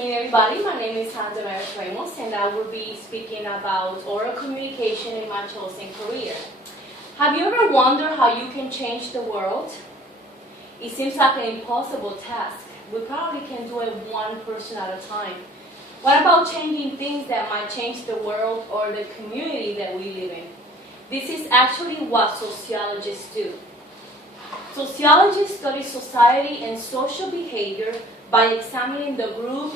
afternoon, everybody. My name is Sandra Ramos, and I will be speaking about oral communication in my chosen career. Have you ever wondered how you can change the world? It seems like an impossible task. We probably can do it one person at a time. What about changing things that might change the world or the community that we live in? This is actually what sociologists do. Sociologists study society and social behavior by examining the group,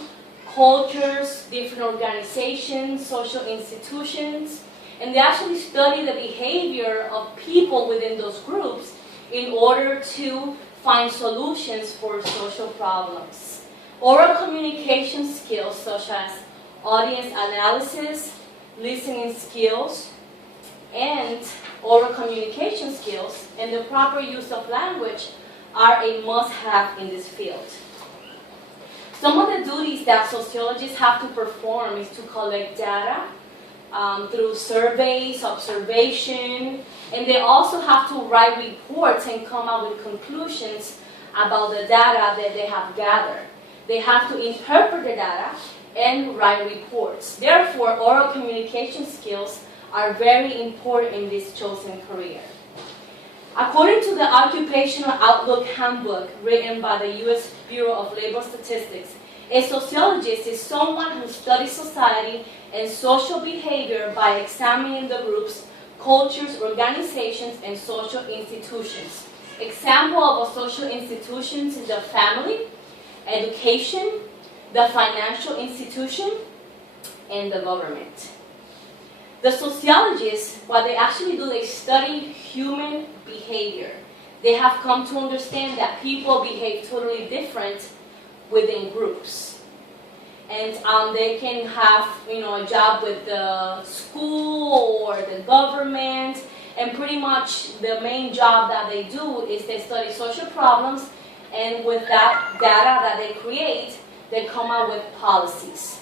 cultures, different organizations, social institutions, and they actually study the behavior of people within those groups in order to find solutions for social problems. Oral communication skills such as audience analysis, listening skills, and oral communication skills and the proper use of language are a must-have in this field. Some of the duties that sociologists have to perform is to collect data through surveys, observation, and they also have to write reports and come up with conclusions about the data that they have gathered. They have to interpret the data and write reports. Therefore, oral communication skills are very important in this chosen career. According to the Occupational Outlook Handbook written by the U.S. Bureau of Labor Statistics, a sociologist is someone who studies society and social behavior by examining the groups, cultures, organizations, and social institutions. Example of a social institutions is the family, education, the financial institution, and the government. The sociologists, what they actually do, they study human behavior. They have come to understand that people behave totally different within groups. And they can have, a job with the school or the government, and pretty much the main job that they do is they study social problems, and with that data that they create, they come up with policies.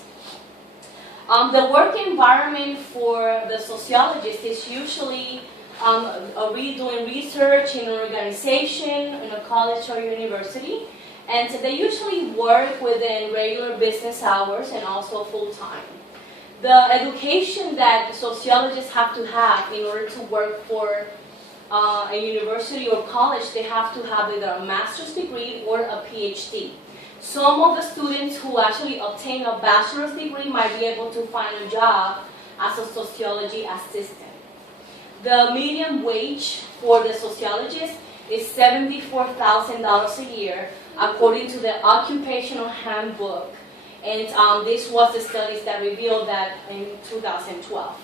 The work environment for the sociologist is usually doing research in an organization, in a college or university, and they usually work within regular business hours and also full-time. The education that sociologists have to have in order to work for a university or college, they have to have either a master's degree or a PhD. Some of the students who actually obtain a bachelor's degree might be able to find a job as a sociology assistant. The median wage for the sociologist is $74,000 a year, according to the Occupational Handbook. And this was the studies that revealed that in 2012.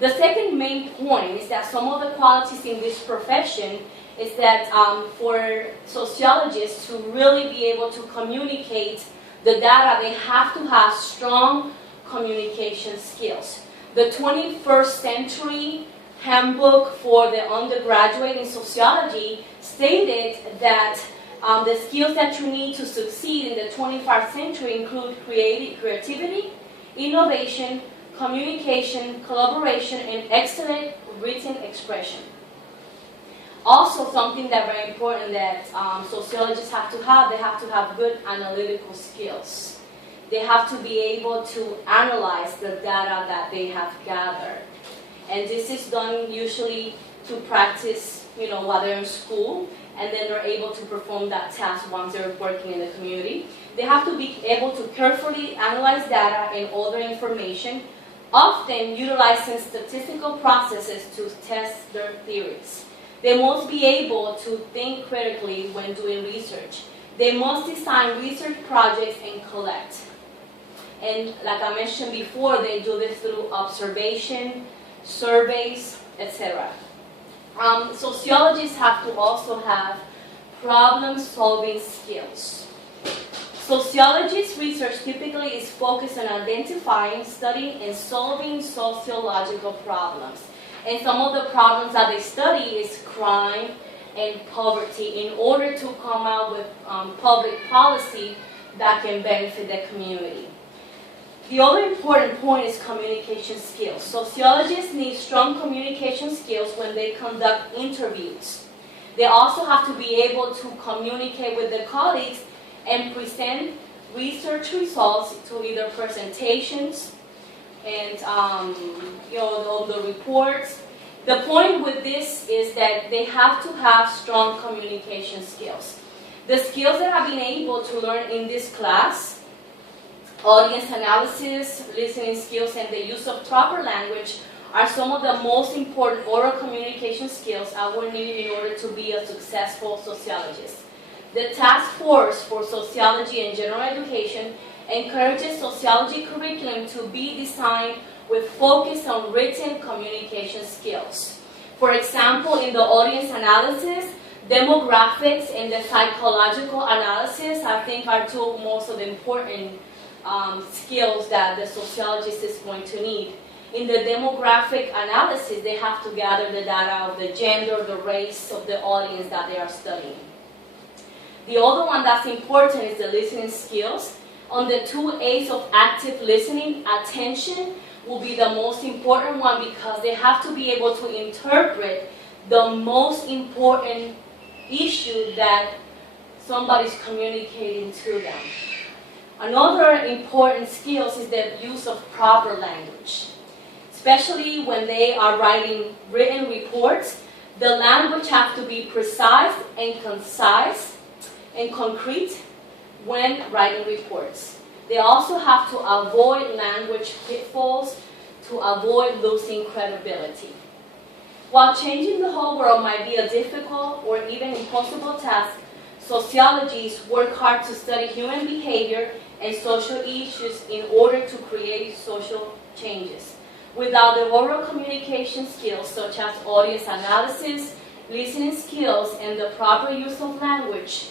The second main point is that some of the qualities in this profession is that for sociologists to really be able to communicate the data, they have to have strong communication skills. The 21st Century Handbook for the undergraduate in sociology stated that the skills that you need to succeed in the 21st century include creativity, innovation, communication, collaboration, and excellent written expression. Also, something that's very important that sociologists have to have, they have to have good analytical skills. They have to be able to analyze the data that they have gathered. And this is done usually to practice, while they're in school, and then they're able to perform that task once they're working in the community. They have to be able to carefully analyze data and other information, often utilizing statistical processes to test their theories. They must be able to think critically when doing research. They must design research projects and collect. And like I mentioned before, they do this through observation, surveys, etc. Sociologists have to also have problem-solving skills. Sociologists' research typically is focused on identifying, studying, and solving sociological problems. And some of the problems that they study is crime and poverty in order to come out with public policy that can benefit the community. The other important point is communication skills. Sociologists need strong communication skills when they conduct interviews. They also have to be able to communicate with their colleagues and present research results to either presentations and on the reports. The point with this is that they have to have strong communication skills. The skills that I've been able to learn in this class, audience analysis, listening skills, and the use of proper language, are some of the most important oral communication skills I will need in order to be a successful sociologist. The Task Force for Sociology and General Education encourages sociology curriculum to be designed with focus on written communication skills. For example, in the audience analysis, demographics and the psychological analysis, I think, are two most of the important skills that the sociologist is going to need. In the demographic analysis, they have to gather the data of the gender, the race of the audience that they are studying. The other one that's important is the listening skills. On the 2 A's of active listening, attention will be the most important one because they have to be able to interpret the most important issue that somebody's communicating to them. Another important skill is the use of proper language. Especially when they are writing written reports, the language has to be precise and concise and concrete when writing reports. They also have to avoid language pitfalls to avoid losing credibility. While changing the whole world might be a difficult or even impossible task, sociologists work hard to study human behavior and social issues in order to create social changes. Without the oral communication skills such as audience analysis, listening skills, and the proper use of language,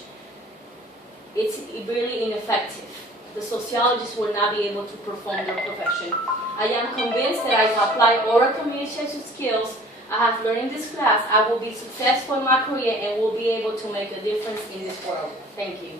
it's really ineffective. The sociologists will not be able to perform their profession. I am convinced that if I apply oral communication skills I have learned in this class, I will be successful in my career and will be able to make a difference in this world. Thank you.